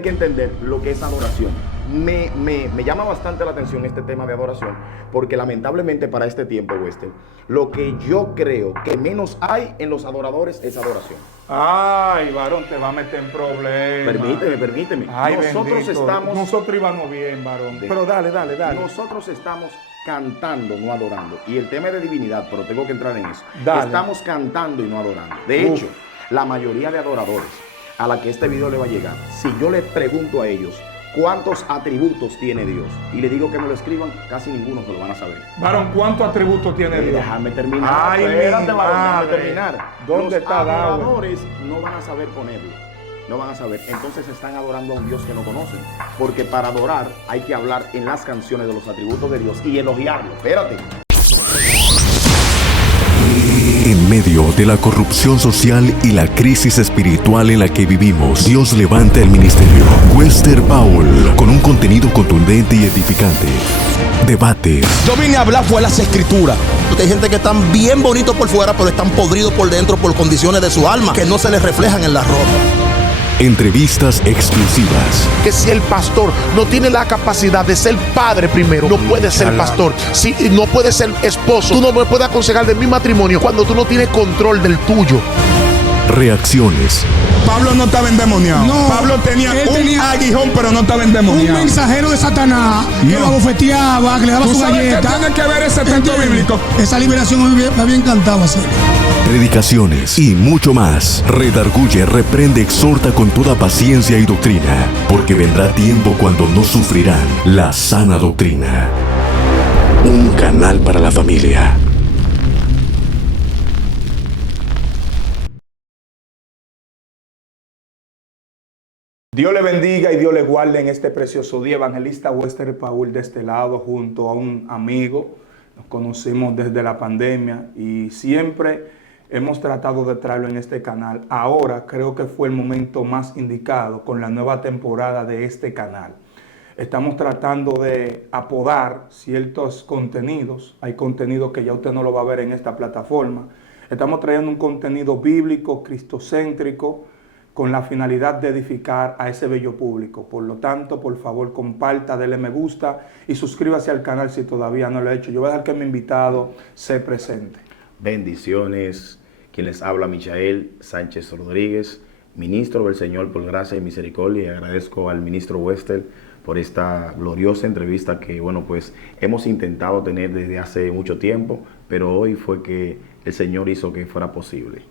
hay que entender lo que es adoración. Me llama bastante la atención este tema de adoración, porque lamentablemente para este tiempo, Wester, lo que yo creo que menos hay en los adoradores es adoración. Ay, varón, te va a meter en problemas. Permíteme. Ay, Nosotros íbamos bien, varón. Pero dale. Nosotros estamos cantando, no adorando. Y el tema es de divinidad, pero tengo que entrar en eso. Dale. Estamos cantando y no adorando. De hecho, la mayoría de adoradores a la que este video le va a llegar, si yo les pregunto a ellos cuántos atributos tiene Dios y le digo que me lo escriban, casi ninguno se lo van a saber. Varón, ¿cuántos atributos tiene Dios? Déjame terminar. Ay, espérate, varón, déjame madre. terminar. ¿Dónde está Los David? adoradores no van a saber ponerlo. No van a saber. Entonces están adorando a un Dios que no conocen. Porque para adorar hay que hablar en las canciones de los atributos de Dios y elogiarlo. Espérate. En medio de la corrupción social y la crisis espiritual en la que vivimos, Dios levanta el ministerio Wester Powell con un contenido contundente y edificante. Debates. Yo vine a hablar fue las escrituras. Hay gente que están bien bonitos por fuera, pero están podridos por dentro por condiciones de su alma que no se les reflejan en la ropa. Entrevistas exclusivas. Que si el pastor no tiene la capacidad de ser padre primero, no puede ser pastor. Si no puede ser esposo, tú no me puedes aconsejar de mi matrimonio cuando tú no tienes control del tuyo. Reacciones. Pablo no estaba endemoniado. No, Pablo tenía un aguijón, pero no estaba Un endemoniado. mensajero de Satanás que lo abofeteaba, que le daba ¿Tú su sabes qué galleta. tiene que ver ese texto bíblico? Esa liberación me había encantado hacer. Predicaciones y mucho más. Redarguye, reprende, exhorta con toda paciencia y doctrina, porque vendrá tiempo cuando no sufrirán la sana doctrina. Un canal para la familia. Dios le bendiga y Dios le guarde en este precioso día. Evangelista Wester Powell de este lado junto a un amigo. Nos conocimos desde la pandemia y siempre hemos tratado de traerlo en este canal. Ahora creo que fue el momento más indicado con la nueva temporada de este canal. Estamos tratando de apodar ciertos contenidos. Hay contenido que ya usted no lo va a ver en esta plataforma. Estamos trayendo un contenido bíblico, cristocéntrico, con la finalidad de edificar a ese bello público. Por lo tanto, por favor, comparta, dele me gusta y suscríbase al canal si todavía no lo ha hecho. Yo voy a dejar que mi invitado se presente. Bendiciones. Quien les habla, Michael Sánchez Rodríguez, ministro del Señor por gracia y misericordia. Y agradezco al ministro Wester por esta gloriosa entrevista que, bueno, pues hemos intentado tener desde hace mucho tiempo, pero hoy fue que el Señor hizo que fuera posible.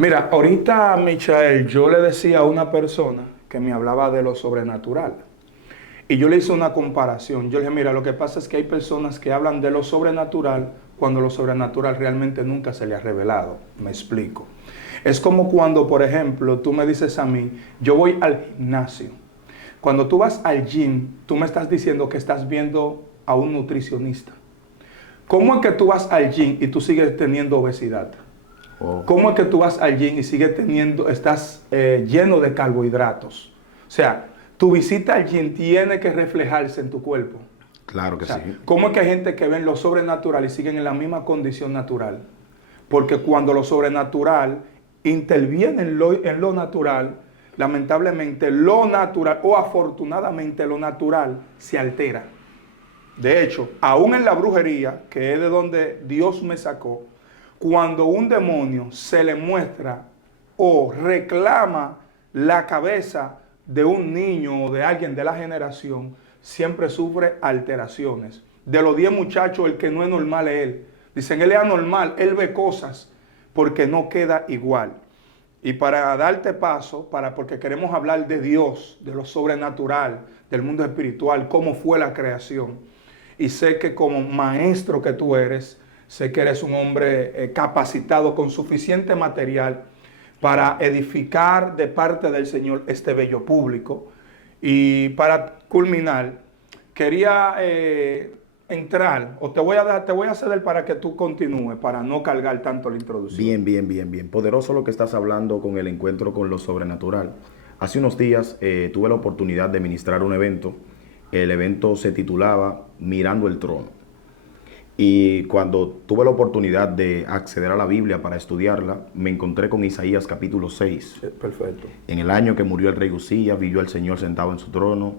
Mira, ahorita, Michael, yo le decía a una persona que me hablaba de lo sobrenatural. Y yo le hice una comparación. Yo le dije, mira, lo que pasa es que hay personas que hablan de lo sobrenatural cuando lo sobrenatural realmente nunca se le ha revelado. Me explico. Es como cuando, por ejemplo, tú me dices a mí, yo voy al gimnasio. Cuando tú vas al gym, tú me estás diciendo que estás viendo a un nutricionista. ¿Cómo es que tú vas al gym y tú sigues teniendo obesidad? ¿Cómo es que tú vas al gym y sigues estás lleno de carbohidratos? O sea, tu visita al gym tiene que reflejarse en tu cuerpo. Claro que sí. ¿Cómo es que hay gente que ven lo sobrenatural y siguen en la misma condición natural? Porque cuando lo sobrenatural interviene en lo natural, lamentablemente lo natural o afortunadamente lo natural se altera. De hecho, aún en la brujería, que es de donde Dios me sacó, cuando un demonio se le muestra o reclama la cabeza de un niño o de alguien de la generación, siempre sufre alteraciones. De los 10 muchachos, el que no es normal es él. Dicen, él es anormal, él ve cosas porque no queda igual. Y para darte paso, porque queremos hablar de Dios, de lo sobrenatural, del mundo espiritual, cómo fue la creación. Y sé que como maestro que tú eres, sé que eres un hombre capacitado con suficiente material para edificar de parte del Señor este bello público. Y para culminar, quería entrar, o te voy a ceder para que tú continúes, para no cargar tanto la introducción. Bien. Poderoso lo que estás hablando con el encuentro con lo sobrenatural. Hace unos días tuve la oportunidad de ministrar un evento. El evento se titulaba Mirando el Trono. Y cuando tuve la oportunidad de acceder a la Biblia para estudiarla, me encontré con Isaías capítulo 6. Perfecto. En el año que murió el rey Usías, vio al Señor sentado en su trono,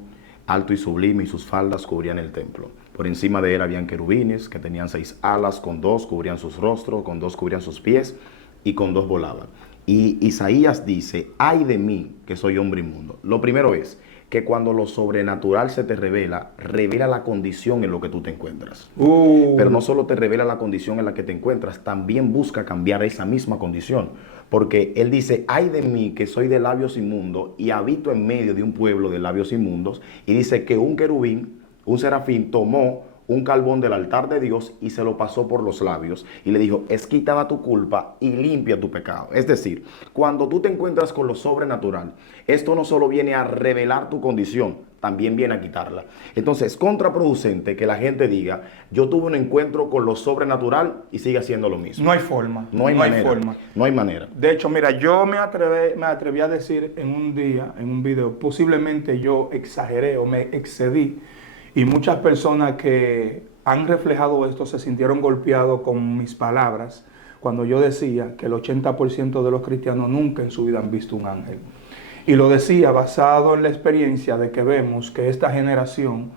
alto y sublime, y sus faldas cubrían el templo. Por encima de él habían querubines que tenían 6 alas, con 2 cubrían sus rostros, con 2 cubrían sus pies, y con 2 volaban. Y Isaías dice: ay de mí, que soy hombre inmundo. Lo primero es que cuando lo sobrenatural se te revela, revela la condición en lo que tú te encuentras. Pero no solo te revela la condición en la que te encuentras, también busca cambiar esa misma condición. Porque él dice: ay de mí, que soy de labios inmundos y habito en medio de un pueblo de labios inmundos. Y dice que un querubín, un serafín, tomó un carbón del altar de Dios y se lo pasó por los labios y le dijo: es quitada tu culpa y limpia tu pecado. Es decir, cuando tú te encuentras con lo sobrenatural, esto no solo viene a revelar tu condición, también viene a quitarla. Entonces es contraproducente que la gente diga: yo tuve un encuentro con lo sobrenatural y sigue haciendo lo mismo. No hay forma. No hay manera. No hay manera. De hecho, mira, yo me atreví a decir en un día, en un video, posiblemente yo exageré o me excedí. Y muchas personas que han reflejado esto se sintieron golpeados con mis palabras cuando yo decía que el 80% de los cristianos nunca en su vida han visto un ángel. Y lo decía basado en la experiencia de que vemos que esta generación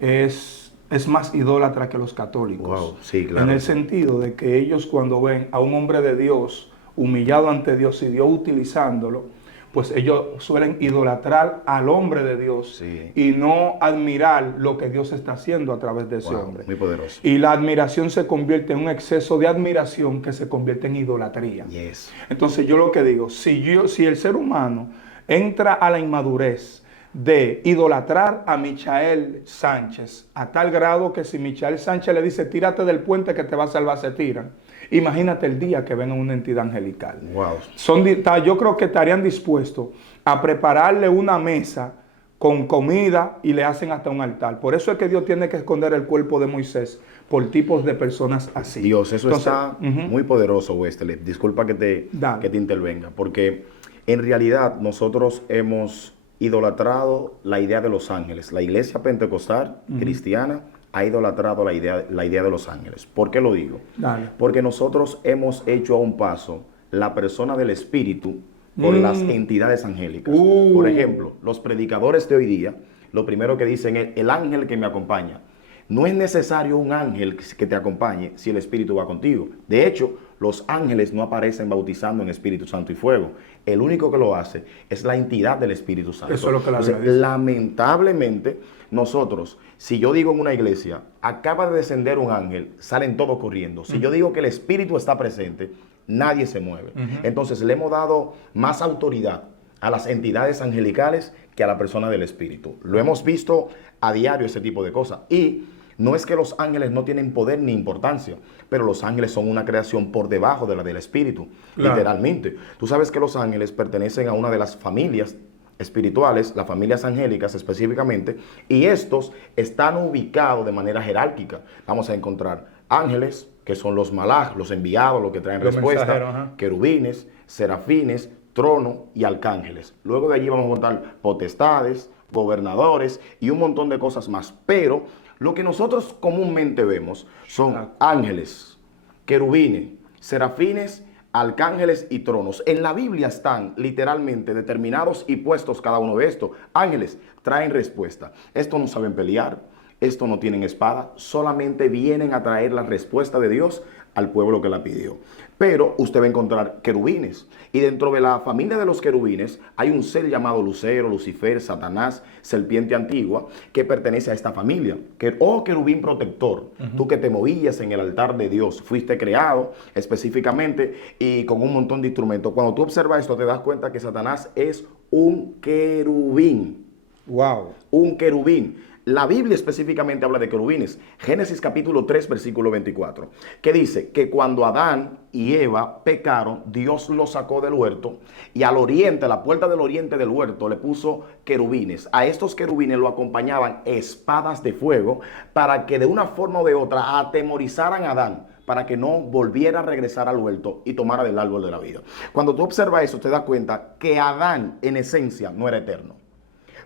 es más idólatra que los católicos. Wow, sí, claro. En el sentido de que ellos, cuando ven a un hombre de Dios humillado ante Dios y Dios utilizándolo, pues ellos suelen idolatrar al hombre de Dios, sí, y no admirar lo que Dios está haciendo a través de ese hombre. Muy poderoso. Y la admiración se convierte en un exceso de admiración que se convierte en idolatría. Yes. Entonces yo lo que digo, si el ser humano entra a la inmadurez de idolatrar a Michael Sánchez a tal grado que si Michael Sánchez le dice: tírate del puente que te va a salvar, se tiran. Imagínate el día que venga una entidad angelical. Wow. Yo creo que estarían dispuestos a prepararle una mesa con comida y le hacen hasta un altar. Por eso es que Dios tiene que esconder el cuerpo de Moisés por tipos de personas así. Dios, eso está muy poderoso, Wesley. Disculpa que te intervenga, porque en realidad nosotros hemos idolatrado la idea de los ángeles. La iglesia pentecostal cristiana ha idolatrado la idea de los ángeles. ¿Por qué lo digo? Dale. Porque nosotros hemos hecho a un paso la persona del espíritu por las entidades angélicas. Por ejemplo, los predicadores de hoy día, lo primero que dicen es: el ángel que me acompaña. No es necesario un ángel que te acompañe si el Espíritu va contigo. De hecho, los ángeles no aparecen bautizando en Espíritu Santo y fuego. El único que lo hace es la entidad del Espíritu Santo. Eso es lo que la Biblia dice. Lamentablemente, nosotros, si yo digo en una iglesia: acaba de descender un ángel, salen todos corriendo. Si yo digo que el Espíritu está presente, nadie se mueve. Entonces le hemos dado más autoridad a las entidades angelicales que a la persona del Espíritu. Lo hemos visto a diario, ese tipo de cosas. Y no es que los ángeles no tienen poder ni importancia, pero los ángeles son una creación por debajo de la del Espíritu, literalmente. Tú sabes que los ángeles pertenecen a una de las familias espirituales, las familias angélicas específicamente, y estos están ubicados de manera jerárquica. Vamos a encontrar ángeles, que son los malaj, los enviados, los que traen respuesta, querubines, serafines, trono y arcángeles. Luego de allí vamos a encontrar potestades, gobernadores y un montón de cosas más. Pero lo que nosotros comúnmente vemos son ángeles, querubines, serafines, arcángeles y tronos. En la Biblia están literalmente determinados y puestos cada uno de estos. Ángeles traen respuesta. Estos no saben pelear, estos no tienen espada, solamente vienen a traer la respuesta de Dios al pueblo que la pidió. Pero usted va a encontrar querubines, y dentro de la familia de los querubines hay un ser llamado Lucero, Lucifer, Satanás, serpiente antigua, que pertenece a esta familia. Querubín protector, tú que te movías en el altar de Dios, fuiste creado específicamente y con un montón de instrumentos. Cuando tú observas esto, te das cuenta que Satanás es un querubín. Wow. Un querubín. La Biblia específicamente habla de querubines. Génesis capítulo 3, versículo 24, que dice que cuando Adán y Eva pecaron, Dios los sacó del huerto y al oriente, a la puerta del oriente del huerto, le puso querubines. A estos querubines lo acompañaban espadas de fuego para que de una forma o de otra atemorizaran a Adán, para que no volviera a regresar al huerto y tomara del árbol de la vida. Cuando tú observas eso, te das cuenta que Adán en esencia no era eterno.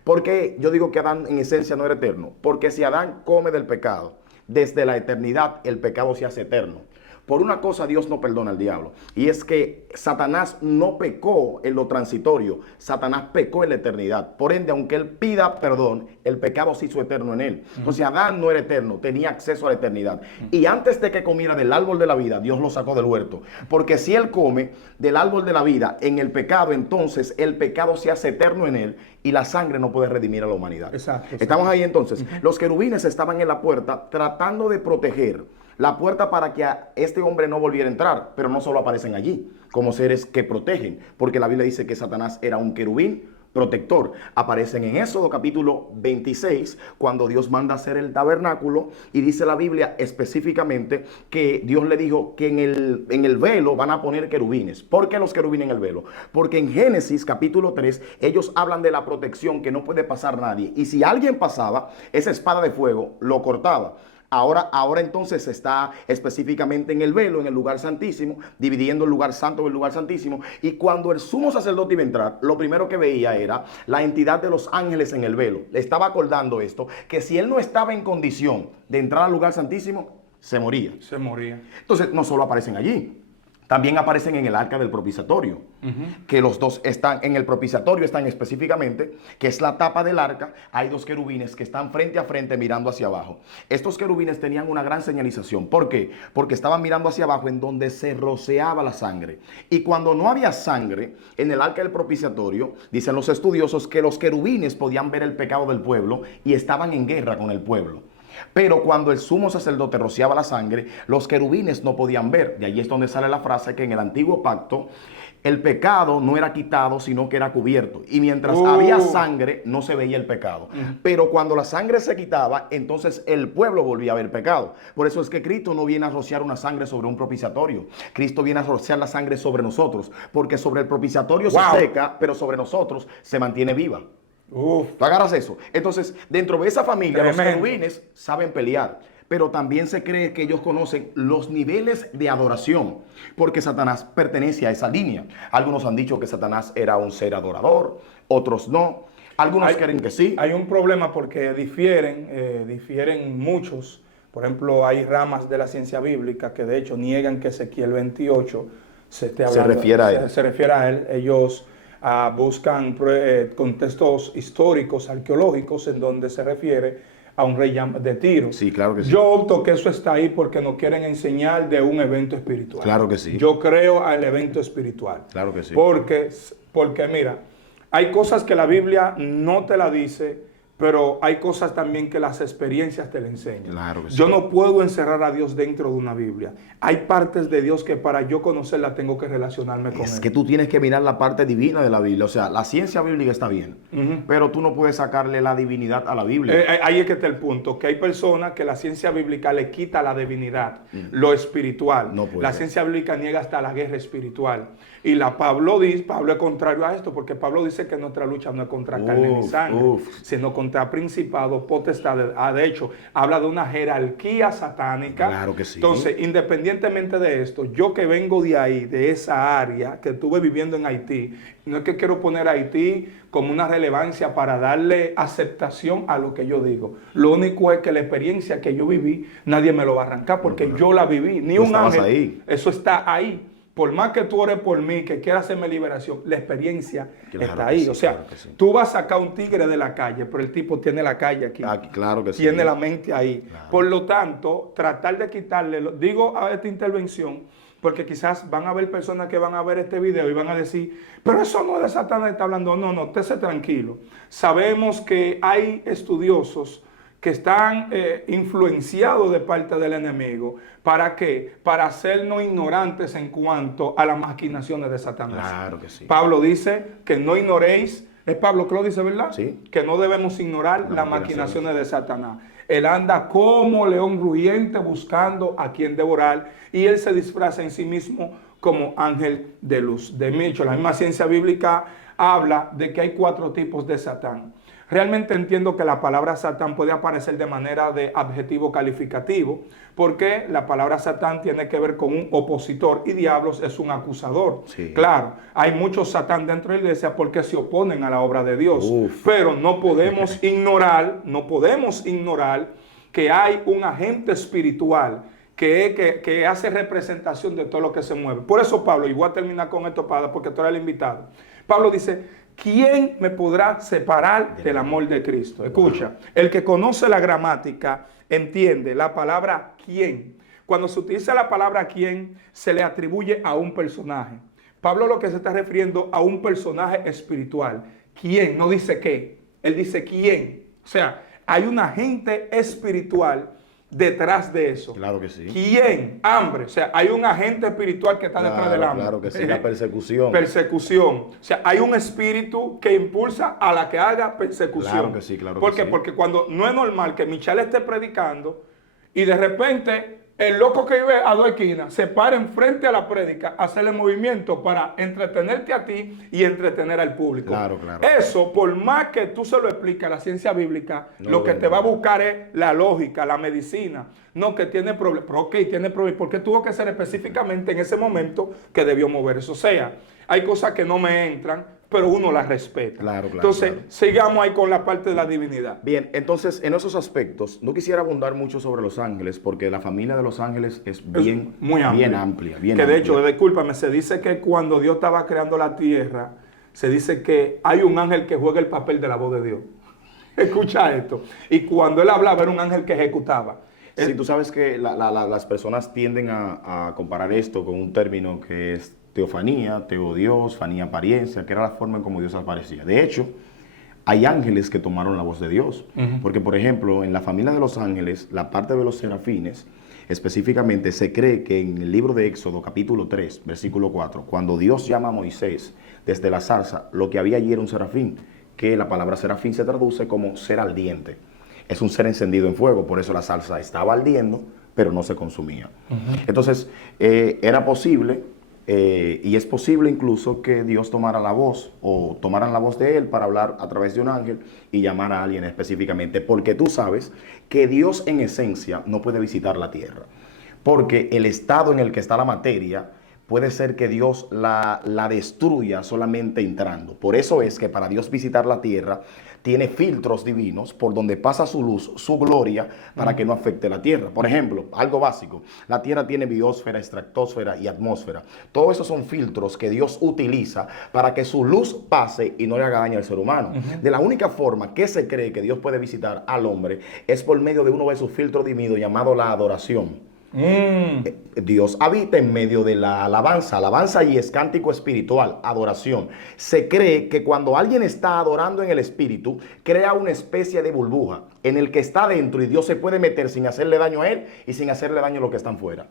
¿Por qué yo digo que Adán en esencia no era eterno? Porque si Adán come del pecado, desde la eternidad el pecado se hace eterno. Por una cosa Dios no perdona al diablo, y es que Satanás no pecó en lo transitorio, Satanás pecó en la eternidad. Por ende, aunque él pida perdón, el pecado se hizo eterno en él. Entonces Adán no era eterno, tenía acceso a la eternidad. Y antes de que comiera del árbol de la vida, Dios lo sacó del huerto. Porque si él come del árbol de la vida en el pecado, entonces el pecado se hace eterno en él y la sangre no puede redimir a la humanidad. Exacto. Estamos ahí entonces. Los querubines estaban en la puerta tratando de proteger la puerta para que a este hombre no volviera a entrar, pero no solo aparecen allí como seres que protegen, porque la Biblia dice que Satanás era un querubín protector. Aparecen en Éxodo capítulo 26, cuando Dios manda hacer el tabernáculo, y dice la Biblia específicamente que Dios le dijo que en el velo van a poner querubines. ¿Por qué los querubines en el velo? Porque en Génesis capítulo 3 ellos hablan de la protección, que no puede pasar nadie, y si alguien pasaba, esa espada de fuego lo cortaba. Ahora entonces está específicamente en el velo, en el lugar santísimo, dividiendo el lugar santo del lugar santísimo. Y cuando el sumo sacerdote iba a entrar, lo primero que veía era la entidad de los ángeles en el velo. Le estaba acordando esto, que si él no estaba en condición de entrar al lugar santísimo, se moría. Se moría. Entonces no solo aparecen allí, también aparecen en el arca del propiciatorio, que los dos están en el propiciatorio, están específicamente, que es la tapa del arca. Hay dos querubines que están frente a frente mirando hacia abajo. Estos querubines tenían una gran señalización. ¿Por qué? Porque estaban mirando hacia abajo en donde se rociaba la sangre. Y cuando no había sangre en el arca del propiciatorio, dicen los estudiosos que los querubines podían ver el pecado del pueblo y estaban en guerra con el pueblo. Pero cuando el sumo sacerdote rociaba la sangre, los querubines no podían ver. De allí es donde sale la frase que en el antiguo pacto el pecado no era quitado, sino que era cubierto. Y mientras había sangre, no se veía el pecado. Pero cuando la sangre se quitaba, entonces el pueblo volvía a ver pecado. Por eso es que Cristo no viene a rociar una sangre sobre un propiciatorio. Cristo viene a rociar la sangre sobre nosotros. Porque sobre el propiciatorio se seca, pero sobre nosotros se mantiene viva. ¿Tú agarras eso? Entonces, dentro de esa familia, los querubines saben pelear, pero también se cree que ellos conocen los niveles de adoración, porque Satanás pertenece a esa línea. Algunos han dicho que Satanás era un ser adorador, otros no. Algunos creen que sí. Hay un problema porque difieren muchos. Por ejemplo, hay ramas de la ciencia bíblica que de hecho niegan que Ezequiel 28 se refiere a él. Se refiere a él. Ellos buscan contextos históricos, arqueológicos, en donde se refiere a un rey de Tiro. Sí, claro que sí. Yo opto que eso está ahí porque nos quieren enseñar de un evento espiritual. Claro que sí. Yo creo al evento espiritual. Claro que sí. Porque mira, hay cosas que la Biblia no te la dice, pero hay cosas también que las experiencias te la enseñan. Claro que sí. Yo no puedo encerrar a Dios dentro de una Biblia. Hay partes de Dios que para yo conocerla tengo que relacionarme con Él. Es que tú tienes que mirar la parte divina de la Biblia. O sea, la ciencia bíblica está bien, pero tú no puedes sacarle la divinidad a la Biblia. Ahí es que está el punto, que hay personas que la ciencia bíblica le quita la divinidad, lo espiritual. No puede. La ciencia bíblica niega hasta la guerra espiritual. Y Pablo es contrario a esto, porque Pablo dice que nuestra lucha no es contra carne ni sangre, sino contra principados, potestades. De hecho, habla de una jerarquía satánica. Claro que sí. Entonces, independientemente de esto, yo que vengo de ahí, de esa área, que estuve viviendo en Haití, no es que quiero poner a Haití como una relevancia para darle aceptación a lo que yo digo. Lo único es que la experiencia que yo viví, nadie me lo va a arrancar, porque yo la viví. Ni un ángel. Ahí. Eso está ahí. Por más que tú ores por mí, que quieras hacerme liberación, la experiencia está ahí. Sí, o sea, claro que sí. tú vas a sacar un tigre de la calle, pero el tipo tiene la calle aquí. Claro que sí. Tiene la mente ahí. Claro. Por lo tanto, tratar de quitarle, digo a esta intervención, porque quizás van a haber personas que van a ver este video y van a decir, pero eso no es de Satanás, está hablando. No, estése tranquilo. Sabemos que hay estudiosos que están influenciados de parte del enemigo. ¿Para qué? Para hacernos ignorantes en cuanto a las maquinaciones de Satanás. Claro que sí. Pablo dice que no ignoréis, es Pablo que lo dice, ¿verdad? Sí. Que no debemos ignorar las maquinaciones de Satanás. Él anda como león rugiente buscando a quien devorar, y él se disfraza en sí mismo como ángel de luz. De hecho, la misma ciencia bíblica habla de que hay 4 tipos de Satán. Realmente entiendo que la palabra Satán puede aparecer de manera de adjetivo calificativo, porque la palabra Satán tiene que ver con un opositor y diablos es un acusador. Sí. Claro, hay muchos Satán dentro de la iglesia porque se oponen a la obra de Dios. Pero no podemos ignorar que hay un agente espiritual que hace representación de todo lo que se mueve. Por eso Pablo, y voy a terminar con esto, Padre, porque tú eres el invitado. Pablo dice, ¿quién me podrá separar del amor de Cristo? Escucha, el que conoce la gramática entiende la palabra quién. Cuando se utiliza la palabra quién, se le atribuye a un personaje. Pablo lo que se está refiriendo a un personaje espiritual. ¿Quién? No dice qué, él dice quién. O sea, hay un agente espiritual detrás de eso. Claro que sí. ¿Quién? Hambre. O sea, hay un agente espiritual que está detrás del hambre. Claro que sí, la persecución. Persecución. O sea, hay un espíritu que impulsa a la que haga persecución. Claro que sí, claro ¿Por que qué? sí. Porque cuando no es normal que Michelle esté predicando y de repente el loco que vive a 2 esquinas se para enfrente a la prédica a hacerle movimiento para entretenerte a ti y entretener al público. Claro, claro. Eso, por más que tú se lo expliques a la ciencia bíblica, No lo lo que ven, te va a no. buscar es la lógica, la medicina. No, que tiene problemas. Pero ok, tiene problemas. Porque tuvo que ser específicamente en ese momento que debió mover eso. O sea, hay cosas que no me entran, pero uno las respeta. Claro, claro, Entonces, claro. sigamos ahí con la parte de la divinidad. Bien, entonces en esos aspectos no quisiera abundar mucho sobre los ángeles porque la familia de los ángeles es bien, muy amplia. bien amplia. Bien que de amplia. hecho, discúlpame, se dice que cuando Dios estaba creando la tierra, se dice que hay un ángel que juega el papel de la voz de Dios. Escucha esto. Y cuando él hablaba era un ángel que ejecutaba. Sí, tú sabes que las personas tienden a comparar esto con un término que es teofanía, teodios, fanía apariencia, que era la forma en cómo Dios aparecía. De hecho, hay ángeles que tomaron la voz de Dios. Porque, por ejemplo, en la familia de los ángeles, la parte de los serafines, específicamente se cree que en el libro de Éxodo, capítulo 3, versículo 4, cuando Dios llama a Moisés desde la zarza, lo que había allí era un serafín, que la palabra serafín se traduce como ser ardiente. Es un ser encendido en fuego, por eso la salsa estaba ardiendo, pero no se consumía. Entonces, era posible, y es posible incluso que Dios tomara la voz, o tomaran la voz de Él para hablar a través de un ángel y llamar a alguien específicamente, porque tú sabes que Dios en esencia no puede visitar la tierra, porque el estado en el que está la materia puede ser que Dios la destruya solamente entrando. Por eso es que para Dios visitar la tierra, tiene filtros divinos por donde pasa su luz, su gloria, para que no afecte la tierra. Por ejemplo, algo básico, la tierra tiene biosfera, estratosfera y atmósfera. Todos esos son filtros que Dios utiliza para que su luz pase y no le haga daño al ser humano. De la única forma que se cree que Dios puede visitar al hombre es por medio de uno de sus filtros divinos llamado la adoración. Dios habita en medio de la alabanza. Alabanza y es cántico espiritual, adoración. Se cree que cuando alguien está adorando en el espíritu, crea una especie de burbuja en el que está dentro y Dios se puede meter sin hacerle daño a él y sin hacerle daño a los que están fuera.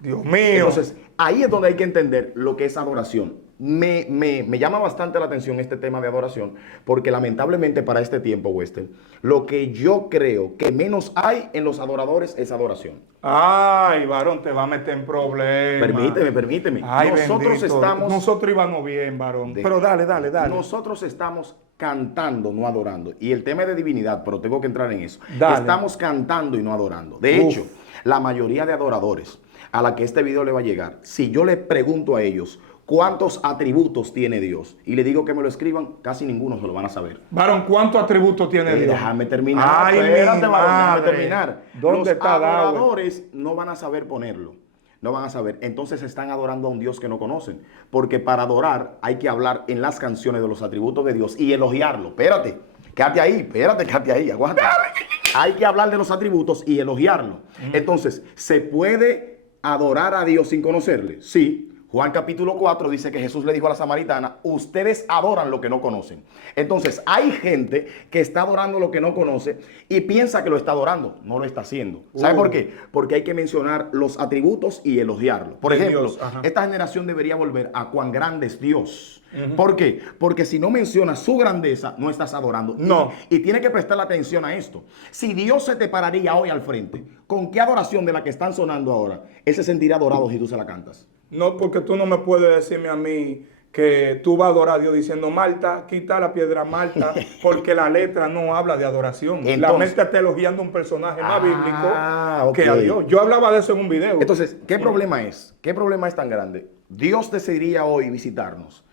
Dios mío. Entonces, ahí es donde hay que entender lo que es adoración. Me llama bastante la atención este tema de adoración, porque lamentablemente para este tiempo, Wester, lo que yo creo que menos hay en los adoradores es adoración. Ay, varón, te va a meter en problemas. Permíteme. Ay, Nosotros nosotros íbamos bien, varón. Pero dale. Nosotros estamos cantando, no adorando. Y el tema es de divinidad, pero tengo que entrar en eso. Dale. Estamos cantando y no adorando. De hecho, la mayoría de adoradores a la que este video le va a llegar, si yo le pregunto a ellos cuántos atributos tiene Dios y le digo que me lo escriban, casi ninguno se lo van a saber. Varón, ¿cuántos atributos tiene Dios? Déjame terminar. Ay, Espérate, mi varón, déjame madre. terminar. ¿Dónde Los está Dawes? adoradores no van a saber ponerlo. No van a saber. Entonces están adorando a un Dios que no conocen. Porque para adorar hay que hablar en las canciones de los atributos de Dios y elogiarlo. Espérate, quédate ahí, aguanta. Hay que hablar de los atributos y elogiarlo. Entonces, ¿se puede adorar a Dios sin conocerle? Sí. Juan capítulo 4 dice que Jesús le dijo a la samaritana, ustedes adoran lo que no conocen. Entonces, hay gente que está adorando lo que no conoce y piensa que lo está adorando. No lo está haciendo. ¿Sabe por qué? Porque hay que mencionar los atributos y elogiarlo. Por ejemplo, Dios, esta generación debería volver a cuán grande es Dios. ¿Por qué? Porque si no mencionas su grandeza, no estás adorando. No. Y tiene que prestar atención a esto. Si Dios se te pararía hoy al frente, ¿con qué adoración de la que están sonando ahora? Él se sentirá adorado si tú se la cantas. No, porque tú no me puedes decirme a mí que tú vas a adorar a Dios diciendo, Marta, quita la piedra, Marta, porque la letra no habla de adoración. La Entonces, mente está elogiando a un personaje más bíblico ok. que a Dios. Yo hablaba de eso en un video. Entonces, ¿qué problema es? ¿Qué problema es tan grande? Dios decidiría hoy visitarnos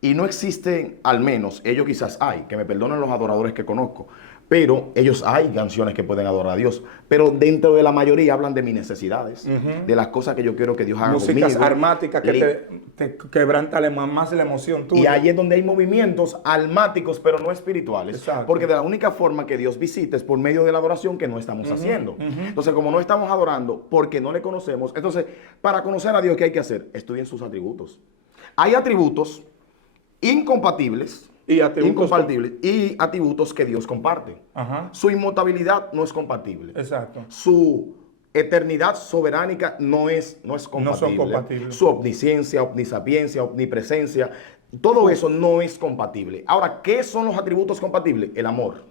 Y no existen, al menos, ellos quizás hay, que me perdonen los adoradores que conozco, pero ellos hay canciones que pueden adorar a Dios. Pero dentro de la mayoría hablan de mis necesidades, de las cosas que yo quiero que Dios haga Músicas conmigo. armáticas que te quebrantan más la emoción tuya. Y ahí es donde hay movimientos almáticos, pero no espirituales. Exacto. Porque de la única forma que Dios visita es por medio de la adoración que no estamos haciendo. Entonces, como no estamos adorando porque no le conocemos, entonces, para conocer a Dios, ¿qué hay que hacer? Estudien sus atributos. Hay atributos incompatibles Y atributos incompatibles y atributos que Dios comparte. Ajá. Su inmutabilidad no es compatible. Exacto. Su eternidad soberánica no es compatible. No son compatibles. Su omnisciencia, omnisapiencia, omnipresencia, todo eso no es compatible. Ahora, ¿qué son los atributos compatibles? El amor,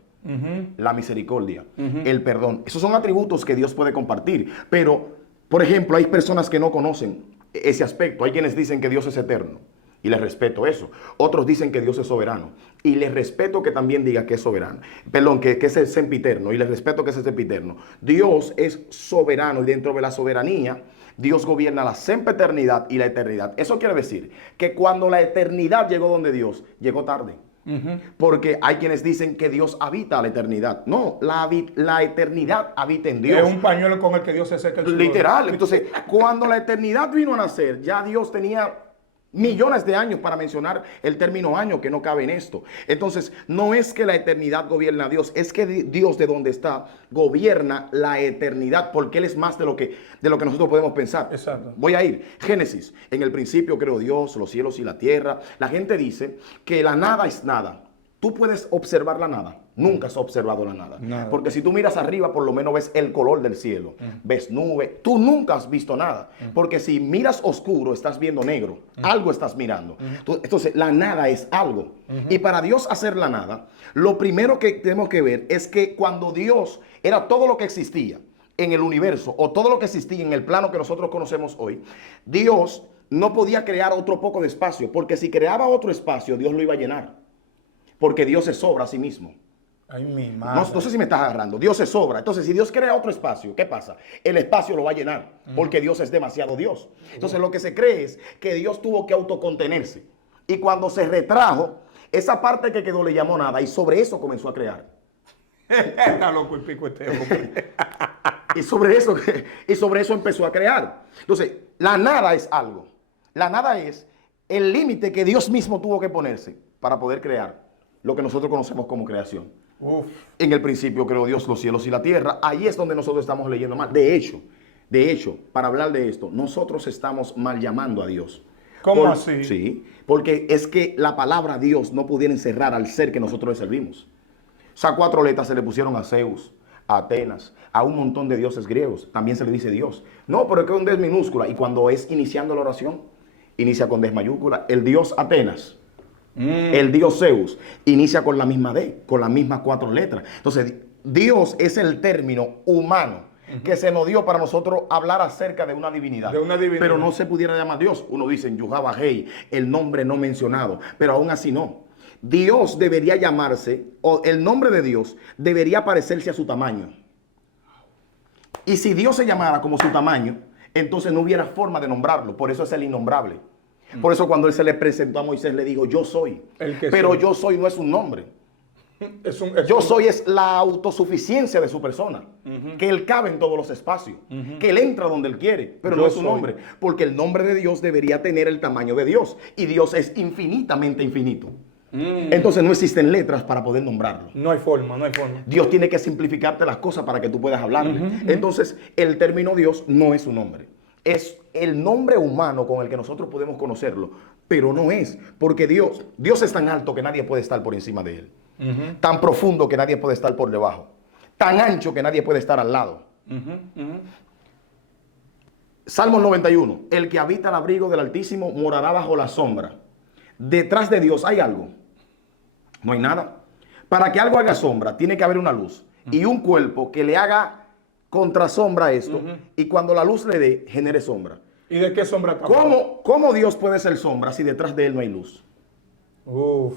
la misericordia, el perdón. Esos son atributos que Dios puede compartir. Pero, por ejemplo, hay personas que no conocen ese aspecto. Hay quienes dicen que Dios es eterno. Y les respeto eso. Otros dicen que Dios es soberano. Y les respeto que también diga que es soberano. Perdón, que es el sempiterno. Y les respeto que es el sempiterno. Dios es soberano y dentro de la soberanía, Dios gobierna la sempiternidad y la eternidad. Eso quiere decir que cuando la eternidad llegó donde Dios, llegó tarde. Porque hay quienes dicen que Dios habita la eternidad. No, la eternidad habita en Dios. Es un pañuelo con el que Dios se seca el sudor. Literal. Entonces, cuando la eternidad vino a nacer, ya Dios tenía millones de años para mencionar el término año que no cabe en esto. Entonces, no es que la eternidad gobierna a Dios, es que Dios de donde está gobierna la eternidad, porque Él es más de lo que nosotros podemos pensar. Exacto. Voy a ir. Génesis. En el principio creó Dios, los cielos y la tierra. La gente dice que la nada es nada. Tú puedes observar la nada. Nunca has observado la nada. Nada. Porque si tú miras arriba, por lo menos ves el color del cielo. Ves nube. Tú nunca has visto nada. Porque si miras oscuro, estás viendo negro. Algo estás mirando. Entonces, la nada es algo. Y para Dios hacer la nada, lo primero que tenemos que ver es que cuando Dios era todo lo que existía en el universo, o todo lo que existía en el plano que nosotros conocemos hoy, Dios no podía crear otro poco de espacio. Porque si creaba otro espacio, Dios lo iba a llenar. Porque Dios se sobra a sí mismo. Ay, mi madre. No sé si me estás agarrando. Dios se sobra. Entonces, si Dios crea otro espacio, ¿qué pasa? El espacio lo va a llenar. Porque Dios es demasiado Dios. Entonces, lo que se cree es que Dios tuvo que autocontenerse. Y cuando se retrajo, esa parte que quedó le llamó nada. Y sobre eso comenzó a crear. Está loco el pico este hombre. Y sobre eso empezó a crear. Entonces, la nada es algo. La nada es el límite que Dios mismo tuvo que ponerse para poder crear lo que nosotros conocemos como creación. Uf. En el principio creó Dios los cielos y la tierra. Ahí es donde nosotros estamos leyendo mal. De hecho, para hablar de esto, nosotros estamos mal llamando a Dios. ¿Cómo así? Sí, porque es que la palabra Dios no pudiera encerrar al ser que nosotros le servimos. O sea, 4 letras se le pusieron a Zeus, a Atenas, a un montón de dioses griegos. También se le dice Dios. No, pero es que es un D minúscula. Y cuando es iniciando la oración, inicia con D mayúscula. El dios Atenas. El dios Zeus inicia con la misma D, con las mismas 4 letras. Entonces, Dios es el término humano que se nos dio para nosotros hablar acerca de una divinidad. De una divinidad. Pero no se pudiera llamar Dios. Uno dice en Yuhaba Hei, el nombre no mencionado, pero aún así no. Dios debería llamarse, o el nombre de Dios debería parecerse a su tamaño. Y si Dios se llamara como su tamaño, entonces no hubiera forma de nombrarlo. Por eso es el innombrable. Por eso cuando él se le presentó a Moisés le dijo, yo soy. Pero soy. Yo soy no es un nombre. Yo Soy es la autosuficiencia de su persona. Que él cabe en todos los espacios. Que él entra donde él quiere. Pero Yo no es un soy. nombre. Porque el nombre de Dios debería tener el tamaño de Dios. Y Dios es infinitamente infinito. Entonces no existen letras para poder nombrarlo. No hay forma, no hay forma. Dios tiene que simplificarte las cosas para que tú puedas hablarle. Entonces, el término Dios no es un nombre. Es el nombre humano con el que nosotros podemos conocerlo, pero no es. Porque Dios es tan alto que nadie puede estar por encima de él. Tan profundo que nadie puede estar por debajo. Tan ancho que nadie puede estar al lado. Salmos 91. El que habita al abrigo del Altísimo morará bajo la sombra. Detrás de Dios hay algo. No hay nada. Para que algo haga sombra, tiene que haber una luz. Y un cuerpo que le haga contrasombra a esto. Y cuando la luz le dé, genere sombra. ¿Y de qué sombra está? ¿Cómo Dios puede ser sombra si detrás de él no hay luz? Uf.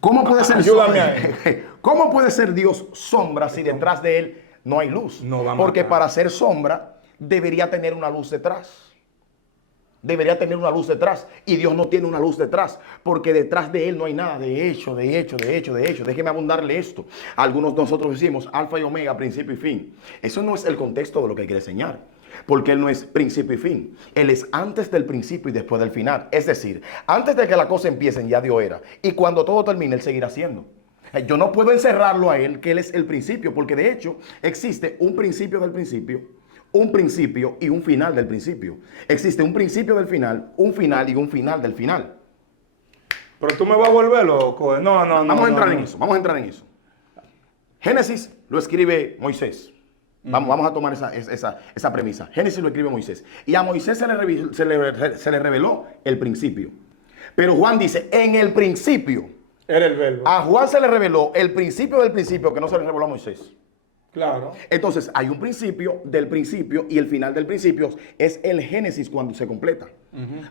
¿Cómo puede ser Ayúdame sombra? ahí. ¿Cómo puede ser Dios sombra si detrás de él no hay luz? No va a Porque matar. para ser sombra debería tener una luz detrás. debería tener una luz detrás. Y Dios no tiene una luz detrás, porque detrás de Él no hay nada. De hecho. Déjeme abundarle esto. Algunos de nosotros decimos alfa y omega, principio y fin. Eso no es el contexto de lo que quiere enseñar. Porque Él no es principio y fin. Él es antes del principio y después del final. Es decir, antes de que las cosas empiecen, ya Dios era. Y cuando todo termine, Él seguirá siendo. Yo no puedo encerrarlo a Él, que Él es el principio, porque de hecho existe un principio del principio, un principio y un final del principio. Existe un principio del final, un final y un final del final. Pero tú me vas a volver loco. No. Vamos a entrar en eso. Génesis lo escribe Moisés. Vamos a tomar esa premisa. Génesis lo escribe Moisés. Y a Moisés se le reveló el principio. Pero Juan dice, en el principio. Era el verbo. A Juan se le reveló el principio del principio que no se le reveló a Moisés. Claro. Entonces hay un principio del principio y el final del principio es el Génesis cuando se completa.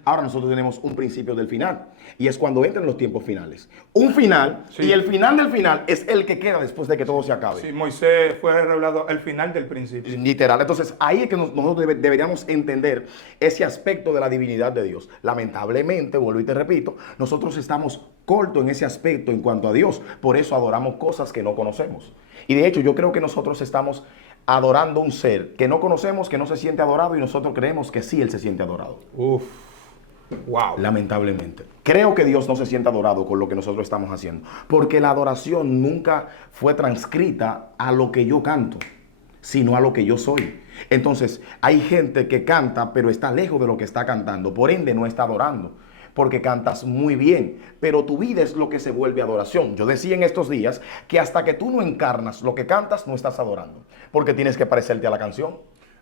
Ahora nosotros tenemos un principio del final y es cuando entran los tiempos finales. Un final, sí. Y el final del final es el que queda después de que todo se acabe. Sí, Moisés fue revelado el final del principio. Literal. Entonces ahí es que nosotros deberíamos entender ese aspecto de la divinidad de Dios. Lamentablemente, vuelvo y te repito, nosotros estamos cortos en ese aspecto en cuanto a Dios. Por eso adoramos cosas que no conocemos. Y de hecho yo creo que nosotros estamos adorando un ser que no conocemos, que no se siente adorado y nosotros creemos que sí Él se siente adorado. Uf, wow. Lamentablemente. Creo que Dios no se siente adorado con lo que nosotros estamos haciendo. Porque la adoración nunca fue transcrita a lo que yo canto, sino a lo que yo soy. Entonces hay gente que canta pero está lejos de lo que está cantando. Por ende no está adorando. Porque cantas muy bien, pero tu vida es lo que se vuelve adoración. Yo decía en estos días que hasta que tú no encarnas lo que cantas, no estás adorando, porque tienes que parecerte a la canción.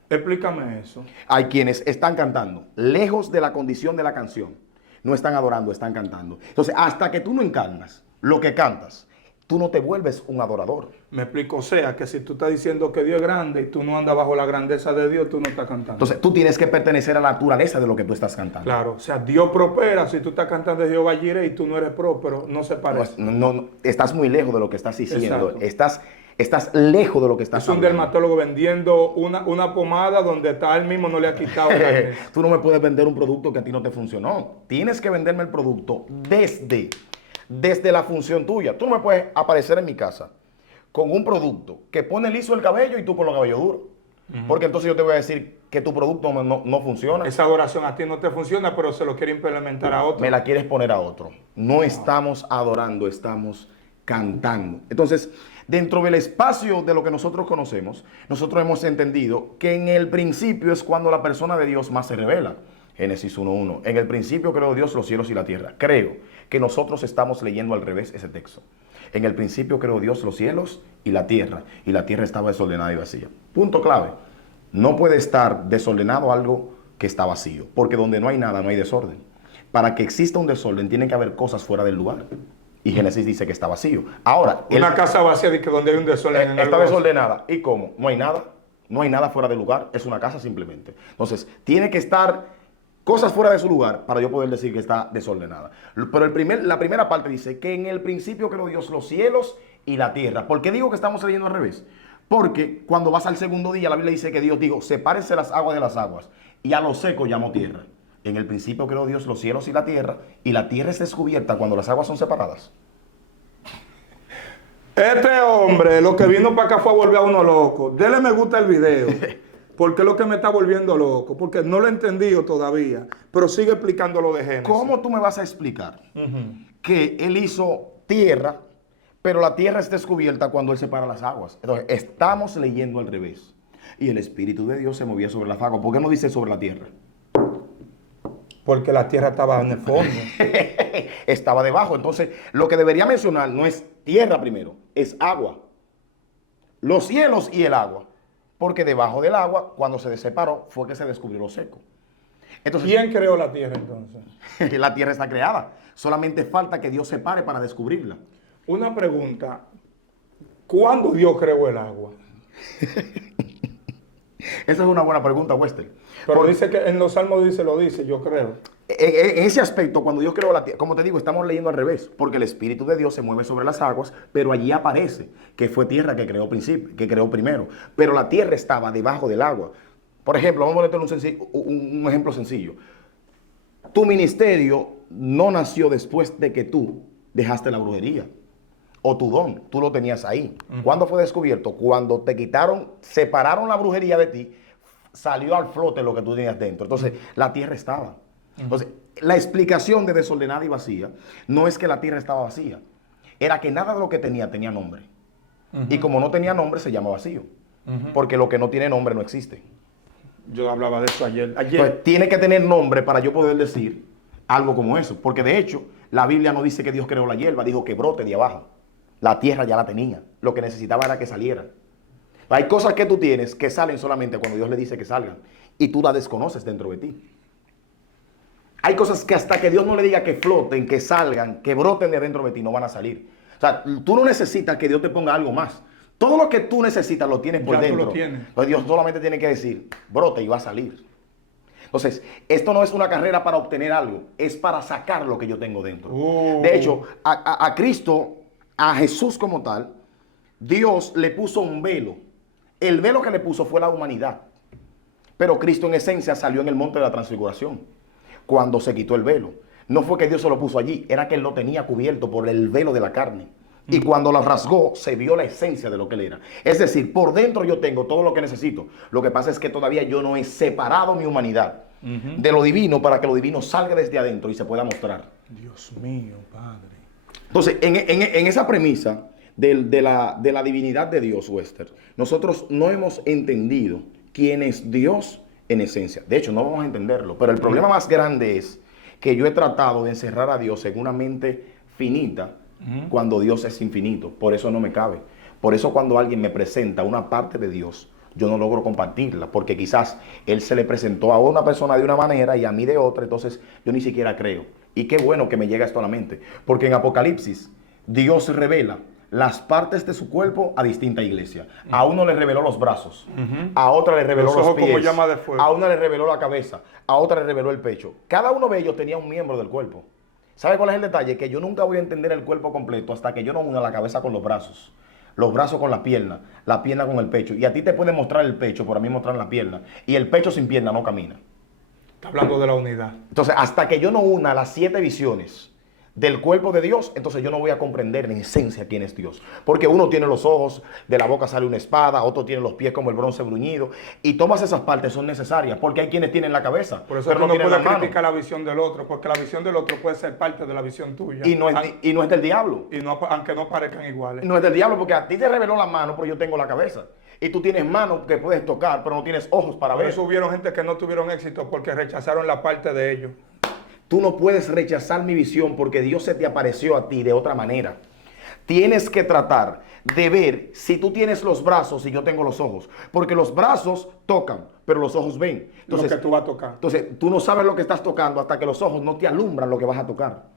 Explícame eso. Hay quienes están cantando lejos de la condición de la canción, no están adorando, están cantando. Entonces, hasta que tú no encarnas lo que cantas, tú no te vuelves un adorador. Me explico, o sea, que si tú estás diciendo que Dios es grande y tú no andas bajo la grandeza de Dios, tú no estás cantando. Entonces, tú tienes que pertenecer a la naturaleza de lo que tú estás cantando. Claro, o sea, Dios prospera. Si tú estás cantando de Jehová Jireh y tú no eres próspero, no se parece. No, estás muy lejos de lo que estás diciendo. Exacto. Estás lejos de lo que estás hablando. Es un dermatólogo vendiendo una pomada donde está él mismo no le ha quitado. Tú no me puedes vender un producto que a ti no te funcionó. Tienes que venderme el producto desde la función tuya. Tú no me puedes aparecer en mi casa con un producto que pone liso el cabello y tú con los cabellos duros. Porque entonces yo te voy a decir que tu producto no funciona. Esa adoración a ti no te funciona, pero se lo quiere implementar a otro. Me la quieres poner a otro. No estamos adorando, estamos cantando. Entonces, dentro del espacio de lo que nosotros conocemos, nosotros hemos entendido que en el principio es cuando la persona de Dios más se revela. Génesis 1:1. En el principio creó Dios los cielos y la tierra. Creo que nosotros estamos leyendo al revés ese texto. En el principio creó Dios los cielos y la tierra estaba desordenada y vacía. Punto clave. No puede estar desordenado algo que está vacío, porque donde no hay nada, no hay desorden. Para que exista un desorden, tiene que haber cosas fuera del lugar. Y Génesis dice que está vacío. Ahora, una casa vacía de que donde hay un desorden en el está desordenada. ¿Y cómo? No hay nada. No hay nada fuera del lugar. Es una casa simplemente. Entonces, tiene que estar cosas fuera de su lugar para yo poder decir que está desordenada. Pero la primera parte dice que en el principio creó Dios los cielos y la tierra. ¿Por qué digo que estamos leyendo al revés? Porque cuando vas al segundo día, la Biblia dice que Dios dijo, sepárense las aguas de las aguas, y a lo seco llamó tierra. En el principio creó Dios los cielos y la tierra es descubierta cuando las aguas son separadas. Este hombre, lo que vino para acá fue a volver a uno loco. Dele me gusta el video. Porque es lo que me está volviendo loco. Porque no lo he entendido todavía. Pero sigue explicando lo de Génesis. ¿Cómo tú me vas a explicar que Él hizo tierra, pero la tierra es descubierta cuando Él separa las aguas? Entonces, estamos leyendo al revés. Y el Espíritu de Dios se movía sobre las aguas. ¿Por qué no dice sobre la tierra? Porque la tierra estaba en el fondo. Estaba debajo. Entonces, lo que debería mencionar no es tierra primero, es agua. Los cielos y el agua. Porque debajo del agua, cuando se separó, fue que se descubrió lo seco. Entonces, ¿quién creó la tierra entonces? La tierra está creada. Solamente falta que Dios se pare para descubrirla. Una pregunta. ¿Cuándo Dios creó el agua? Esa es una buena pregunta, Wester. Pero dice que en los Salmos lo dice, yo creo. En ese aspecto, cuando Dios creó la tierra, como te digo, estamos leyendo al revés, porque el Espíritu de Dios se mueve sobre las aguas, pero allí aparece que fue tierra que creó primero, pero la tierra estaba debajo del agua. Por ejemplo, vamos a poner un ejemplo sencillo. tu ministerio no nació después de que tú dejaste la brujería. O tu don, tú lo tenías ahí. ¿Cuándo fue descubierto? Cuando te quitaron, separaron la brujería de ti, salió al flote lo que tú tenías dentro. Entonces, la tierra estaba. Entonces, la explicación de desordenada y vacía no es que la tierra estaba vacía. Era que nada de lo que tenía nombre. Y como no tenía nombre, se llama vacío. Porque lo que no tiene nombre no existe. Yo hablaba de eso ayer. Entonces, tiene que tener nombre para yo poder decir algo como eso. Porque de hecho, la Biblia no dice que Dios creó la hierba, dijo que brote de abajo. La tierra ya la tenía. Lo que necesitaba era que saliera. Hay cosas que tú tienes que salen solamente cuando Dios le dice que salgan. Y tú las desconoces dentro de ti. Hay cosas que hasta que Dios no le diga que floten, que salgan, que broten de dentro de ti, no van a salir. O sea, tú no necesitas que Dios te ponga algo más. Todo lo que tú necesitas lo tienes por Ya dentro. tú lo tienes. Entonces Dios solamente tiene que decir, brote y va a salir. Entonces, esto no es una carrera para obtener algo, es para sacar lo que yo tengo dentro. De hecho, a Cristo, a Jesús como tal, Dios le puso un velo. El velo que le puso fue la humanidad. Pero Cristo en esencia salió en el monte de la transfiguración, cuando se quitó el velo. No fue que Dios se lo puso allí, era que Él lo tenía cubierto por el velo de la carne. Y cuando lo rasgó, se vio la esencia de lo que Él era. Es decir, por dentro yo tengo todo lo que necesito. Lo que pasa es que todavía yo no he separado mi humanidad de lo divino para que lo divino salga desde adentro y se pueda mostrar. Dios mío, Padre. Entonces, en esa premisa de la divinidad de Dios, Wester, nosotros no hemos entendido quién es Dios en esencia. De hecho, no vamos a entenderlo. Pero el problema más grande es que yo he tratado de encerrar a Dios en una mente finita cuando Dios es infinito. Por eso no me cabe. Por eso cuando alguien me presenta una parte de Dios, yo no logro compartirla. Porque quizás Él se le presentó a una persona de una manera y a mí de otra. Entonces yo ni siquiera creo. Y qué bueno que me llega esto a la mente. Porque en Apocalipsis, Dios revela las partes de su cuerpo a distinta iglesia. A uno le reveló los brazos, a otra le reveló los pies, como llama de fuego. a una le reveló la cabeza, a otra le reveló el pecho. Cada uno de ellos tenía un miembro del cuerpo. ¿Sabe cuál es el detalle? Que yo nunca voy a entender el cuerpo completo hasta que yo no una la cabeza con los brazos con la pierna con el pecho. Y a ti te pueden mostrar el pecho, por a mí mostrar la pierna. Y el pecho sin pierna no camina. Está hablando de la unidad. Entonces, hasta que yo no una las 7 visiones del cuerpo de Dios, entonces yo no voy a comprender en esencia quién es Dios. Porque uno tiene los ojos, de la boca sale una espada, otro tiene los pies como el bronce bruñido. Y todas esas partes son necesarias, porque hay quienes tienen la cabeza, Por eso pero tú no tienen puedes la mano. criticar la visión del otro, porque la visión del otro puede ser parte de la visión tuya. Y no es del diablo. Y no, aunque no parezcan iguales. No es del diablo, porque a ti te reveló la mano, pero yo tengo la cabeza. Y tú tienes manos que puedes tocar, pero no tienes ojos para Por ver. eso hubieron gente que no tuvieron éxito porque rechazaron la parte de ellos. Tú no puedes rechazar mi visión porque Dios se te apareció a ti de otra manera. Tienes que tratar de ver si tú tienes los brazos y yo tengo los ojos. Porque los brazos tocan, pero los ojos ven. Entonces, lo que tú vas a tocar. Entonces, tú no sabes lo que estás tocando hasta que los ojos no te alumbran lo que vas a tocar.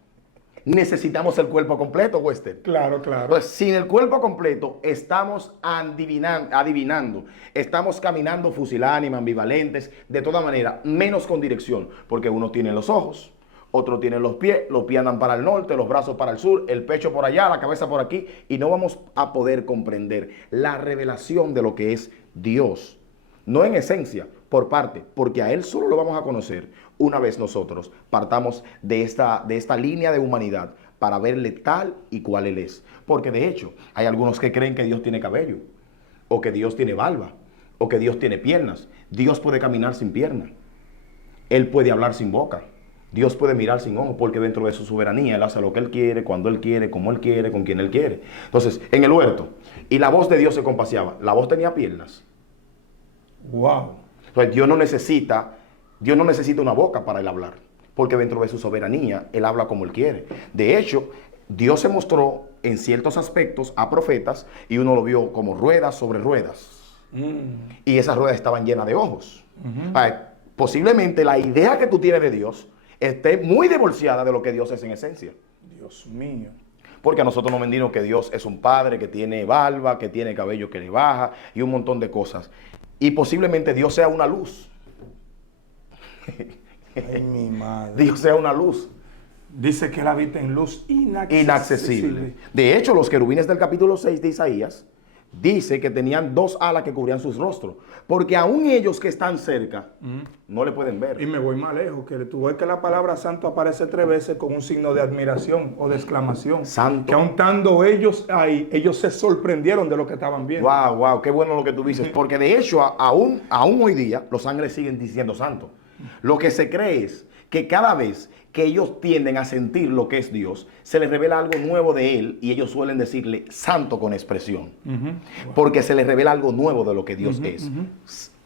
Necesitamos el cuerpo completo, Wester. Claro, claro. Pues sin el cuerpo completo estamos adivinando, estamos caminando fusilánime, ambivalentes, de toda manera, menos con dirección, porque uno tiene los ojos, otro tiene los pies andan para el norte, los brazos para el sur, el pecho por allá, la cabeza por aquí, y no vamos a poder comprender la revelación de lo que es Dios. No en esencia, por parte, porque a Él solo lo vamos a conocer una vez nosotros partamos de esta línea de humanidad para verle tal y cual Él es. Porque de hecho, hay algunos que creen que Dios tiene cabello, o que Dios tiene barba, o que Dios tiene piernas. Dios puede caminar sin piernas. Él puede hablar sin boca. Dios puede mirar sin ojos, porque dentro de su soberanía Él hace lo que Él quiere, cuando Él quiere, como Él quiere, con quien Él quiere. Entonces, en el huerto, y la voz de Dios se compaseaba. La voz tenía piernas. Wow. Entonces, Dios no necesita una boca para Él hablar, porque dentro de su soberanía Él habla como Él quiere. De hecho, Dios se mostró en ciertos aspectos a profetas y uno lo vio como ruedas sobre ruedas. Y esas ruedas estaban llenas de ojos. Posiblemente la idea que tú tienes de Dios esté muy divorciada de lo que Dios es en esencia. Dios mío. Porque a nosotros nos vendieron que Dios es un padre que tiene barba, que tiene cabello que le baja y un montón de cosas. Y posiblemente Dios sea una luz. Ay, mi madre. Dios sea una luz. Dice que Él habita en luz inaccesible. Inaccesible. De hecho, los querubines del capítulo 6 de Isaías dice que tenían 2 alas que cubrían sus rostros, porque aún ellos que están cerca no le pueden ver. Y me voy más lejos, que tú ves que la palabra santo aparece 3 veces con un signo de admiración o de exclamación. Santo. Que aun estando ellos ahí, ellos se sorprendieron de lo que estaban viendo. Wow, wow, qué bueno lo que tú dices, porque de hecho aún hoy día los ángeles siguen diciendo santo. Lo que se cree es que cada vez que ellos tienden a sentir lo que es Dios, se les revela algo nuevo de Él y ellos suelen decirle santo con expresión, porque se les revela algo nuevo de lo que Dios es.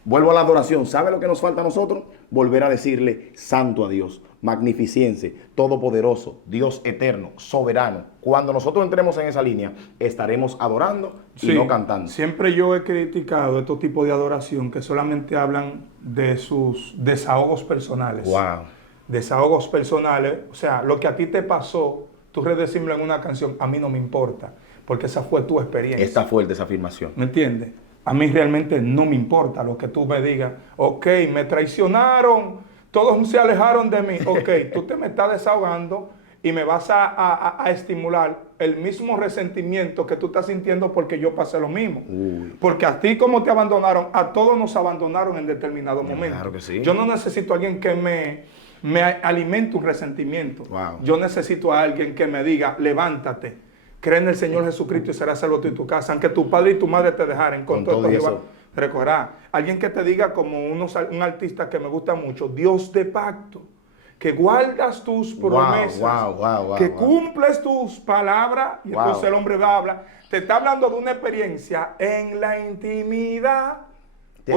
Vuelvo a la adoración. ¿Sabe lo que nos falta a nosotros? Volver a decirle santo a Dios, magnificencia, todopoderoso, Dios eterno, soberano. Cuando nosotros entremos en esa línea, estaremos adorando y no cantando. Siempre yo he criticado estos tipos de adoración que solamente hablan de sus desahogos personales. Wow. Desahogos personales, o sea, lo que a ti te pasó, tú redecirlo en una canción, a mí no me importa, porque esa fue tu experiencia. Está fuerte esa afirmación. ¿Me entiendes? A mí realmente no me importa lo que tú me digas. Ok, me traicionaron, todos se alejaron de mí. Ok, tú te me estás desahogando y me vas a estimular el mismo resentimiento que tú estás sintiendo porque yo pasé lo mismo. Porque a ti como te abandonaron, a todos nos abandonaron en determinado momento. Claro que sí. Yo no necesito a alguien que me alimente un resentimiento. Wow. Yo necesito a alguien que me diga, levántate, cree en el Señor Jesucristo y serás salvo tú y tu casa, aunque tu padre y tu madre te dejaren con todo esto. Recordará, alguien que te diga como un artista que me gusta mucho, Dios de pacto, que guardas tus promesas, que cumples tus palabras, y entonces el hombre va a hablar, te está hablando de una experiencia en la intimidad. Te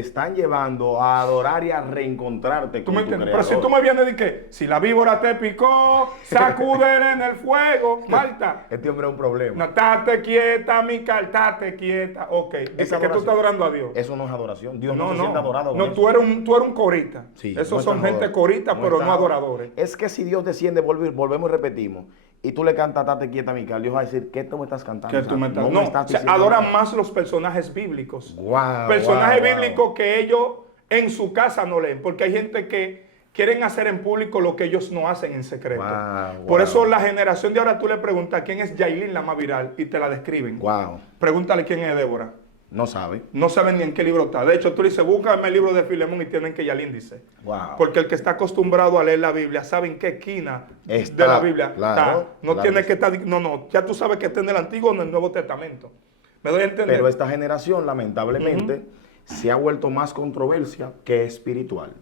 están llevando a adorar y a reencontrarte con tu creador. Pero si tú me vienes de que, si la víbora te picó, sacúdela en el fuego, Marta. Este hombre es un problema. No, estate quieta, Micael, estate quieta. Ok, dice que tú estás adorando a Dios. Eso no es adoración. Dios no se siente adorado. No, tú eres un corista. Sí, esos son gente corista, pero no adoradores. Es que si Dios desciende, volvemos y repetimos, y tú le cantas estate quieta, Micael, Dios va a decir, ¿qué tú me estás cantando? Que tú me estás, no, o sea, adoran más los personajes bíblicos. Personajes bíblicos que ellos en su casa no leen, porque hay gente que quieren hacer en público lo que ellos no hacen en secreto. Por eso la generación de ahora tú le preguntas quién es Yailin la más viral y te la describen. Pregúntale quién es Débora. No sabe. No saben ni en qué libro está. De hecho, tú le dices, búscame el libro de Filemón y tienen que Yailin dice. Porque el que está acostumbrado a leer la Biblia sabe en qué esquina de la Biblia está. No tiene que estar, no, ya tú sabes que está en el Antiguo o en el Nuevo Testamento. ¿Me doy a entender? Pero esta generación, lamentablemente, se ha vuelto más controversia que espiritual.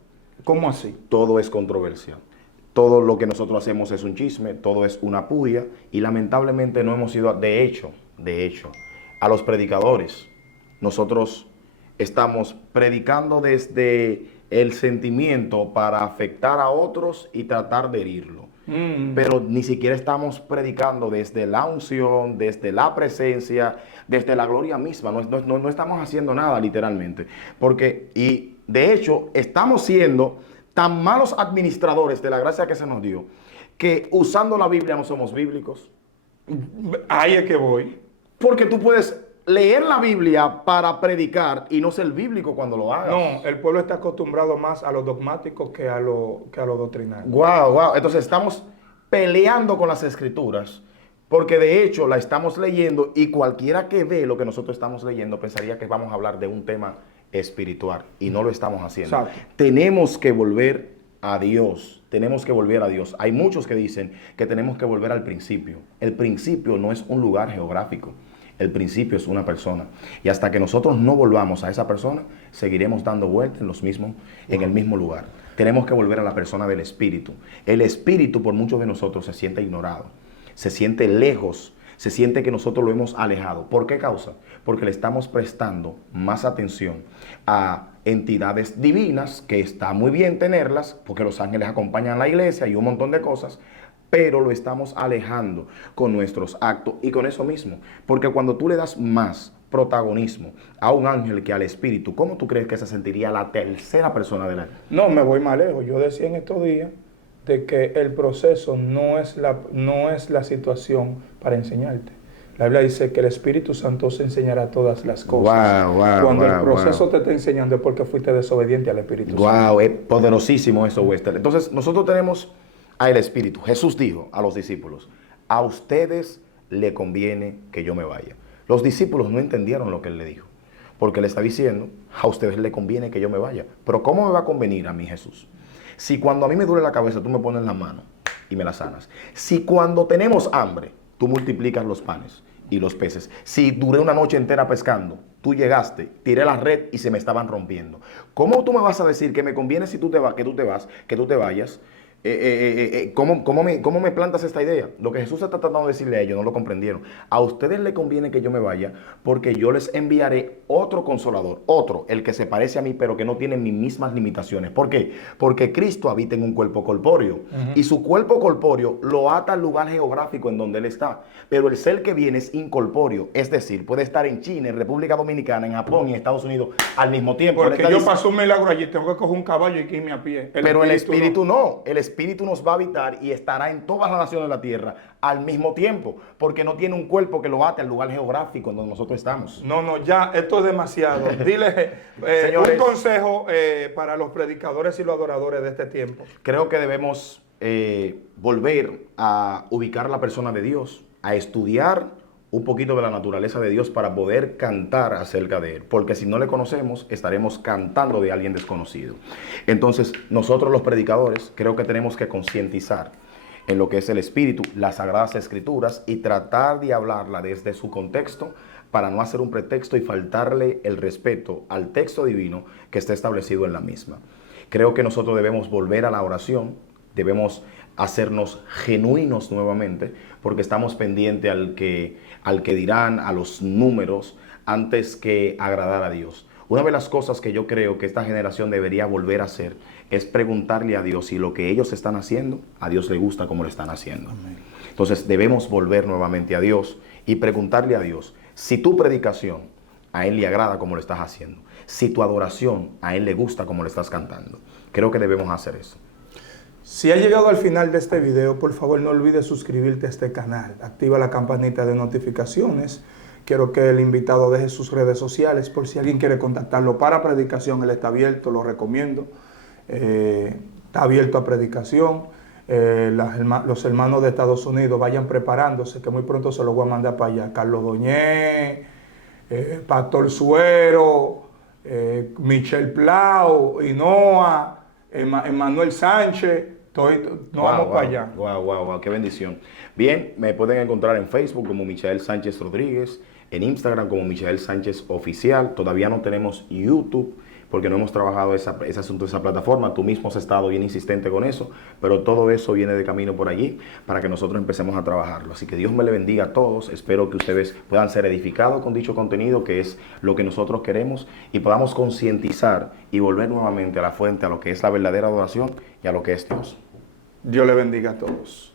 ¿Cómo así? Todo es controversia. Todo lo que nosotros hacemos es un chisme, todo es una puya, y lamentablemente no hemos ido, de hecho, a los predicadores. Nosotros estamos predicando desde el sentimiento para afectar a otros y tratar de herirlo. Pero ni siquiera estamos predicando desde la unción, desde la presencia, desde la gloria misma. No estamos haciendo nada literalmente. Y de hecho, estamos siendo tan malos administradores de la gracia que se nos dio, que usando la Biblia no somos bíblicos. Ahí es que voy. Porque tú puedes leer la Biblia para predicar y no ser bíblico cuando lo hagas. No, el pueblo está acostumbrado más a lo dogmático que a lo doctrinal. Wow. Entonces estamos peleando con las escrituras porque de hecho la estamos leyendo y cualquiera que ve lo que nosotros estamos leyendo pensaría que vamos a hablar de un tema espiritual y no lo estamos haciendo. Exacto. Tenemos que volver a Dios. Hay muchos que dicen que tenemos que volver al principio. El principio no es un lugar geográfico. El principio es una persona. Y hasta que nosotros no volvamos a esa persona, seguiremos dando vueltas en el mismo lugar. Tenemos que volver a la persona del Espíritu. El Espíritu por muchos de nosotros se siente ignorado, se siente lejos, se siente que nosotros lo hemos alejado. ¿Por qué causa? Porque le estamos prestando más atención a entidades divinas, que está muy bien tenerlas, porque los ángeles acompañan a la iglesia y un montón de cosas, pero lo estamos alejando con nuestros actos y con eso mismo. Porque cuando tú le das más protagonismo a un ángel que al Espíritu, ¿cómo tú crees que se sentiría la tercera persona del ángel? No, me voy más lejos. Yo decía en estos días de que el proceso no es la situación para enseñarte. La Biblia dice que el Espíritu Santo se enseñará todas las cosas. Cuando el proceso te está enseñando es porque fuiste desobediente al Espíritu Santo. Es poderosísimo eso, Wester. Entonces, nosotros tenemos al Espíritu. Jesús dijo a los discípulos, a ustedes le conviene que yo me vaya. Los discípulos no entendieron lo que él le dijo, porque le está diciendo, a ustedes les conviene que yo me vaya. Pero ¿cómo me va a convenir a mí, Jesús? Si cuando a mí me duele la cabeza, tú me pones la mano y me la sanas. Si cuando tenemos hambre, tú multiplicas los panes y los peces. Si duré una noche entera pescando, tú llegaste, tiré la red y se me estaban rompiendo. ¿Cómo tú me vas a decir que me conviene si tú te vas, que tú te vayas? ¿Cómo me plantas esta idea? Lo que Jesús está tratando de decirle a ellos, no lo comprendieron. A ustedes les conviene que yo me vaya porque yo les enviaré otro consolador, otro, el que se parece a mí, pero que no tiene mis mismas limitaciones. ¿Por qué? Porque Cristo habita en un cuerpo corpóreo y su cuerpo corpóreo lo ata al lugar geográfico en donde él está. Pero el ser que viene es incorpóreo, es decir, puede estar en China, en República Dominicana, en Japón y en Estados Unidos al mismo tiempo. Porque yo paso un milagro allí, tengo que coger un caballo y que irme a pie. Pero el espíritu no. El espíritu nos va a habitar y estará en todas las naciones de la tierra al mismo tiempo, porque no tiene un cuerpo que lo ate al lugar geográfico en donde nosotros estamos. No, ya, esto es demasiado. Dile Señores, un consejo para los predicadores y los adoradores de este tiempo. Creo que debemos volver a ubicar a la persona de Dios, a estudiar un poquito de la naturaleza de Dios para poder cantar acerca de Él, porque si no le conocemos, estaremos cantando de alguien desconocido. Entonces, nosotros los predicadores creo que tenemos que concientizar en lo que es el Espíritu, las Sagradas Escrituras, y tratar de hablarla desde su contexto para no hacer un pretexto y faltarle el respeto al texto divino que está establecido en la misma. Creo que nosotros debemos volver a la oración, debemos hacernos genuinos nuevamente, porque estamos pendientes al que dirán, a los números, antes que agradar a Dios. Una de las cosas que yo creo que esta generación debería volver a hacer es preguntarle a Dios si lo que ellos están haciendo, a Dios le gusta como lo están haciendo. Amén. Entonces debemos volver nuevamente a Dios y preguntarle a Dios si tu predicación a Él le agrada como lo estás haciendo, si tu adoración a Él le gusta como lo estás cantando. Creo que debemos hacer eso. Si has llegado al final de este video, por favor no olvides suscribirte a este canal. Activa la campanita de notificaciones. Quiero que el invitado deje sus redes sociales por si alguien quiere contactarlo para predicación. Él está abierto, lo recomiendo. Está abierto a predicación. Los hermanos de Estados Unidos vayan preparándose, que muy pronto se los voy a mandar para allá. Carlos Doñé, Pastor Suero, Michel Plau, Hinoa, Emmanuel Sánchez. Vamos para allá. Wow, qué bendición. Bien, me pueden encontrar en Facebook como Michael Sánchez Rodríguez, en Instagram como Michael Sánchez Oficial. Todavía no tenemos YouTube porque no hemos trabajado ese asunto de esa plataforma. Tú mismo has estado bien insistente con eso, pero todo eso viene de camino por allí para que nosotros empecemos a trabajarlo. Así que Dios me le bendiga a todos. Espero que ustedes puedan ser edificados con dicho contenido, que es lo que nosotros queremos, y podamos concientizar y volver nuevamente a la fuente, a lo que es la verdadera adoración y a lo que es Dios. Dios le bendiga a todos.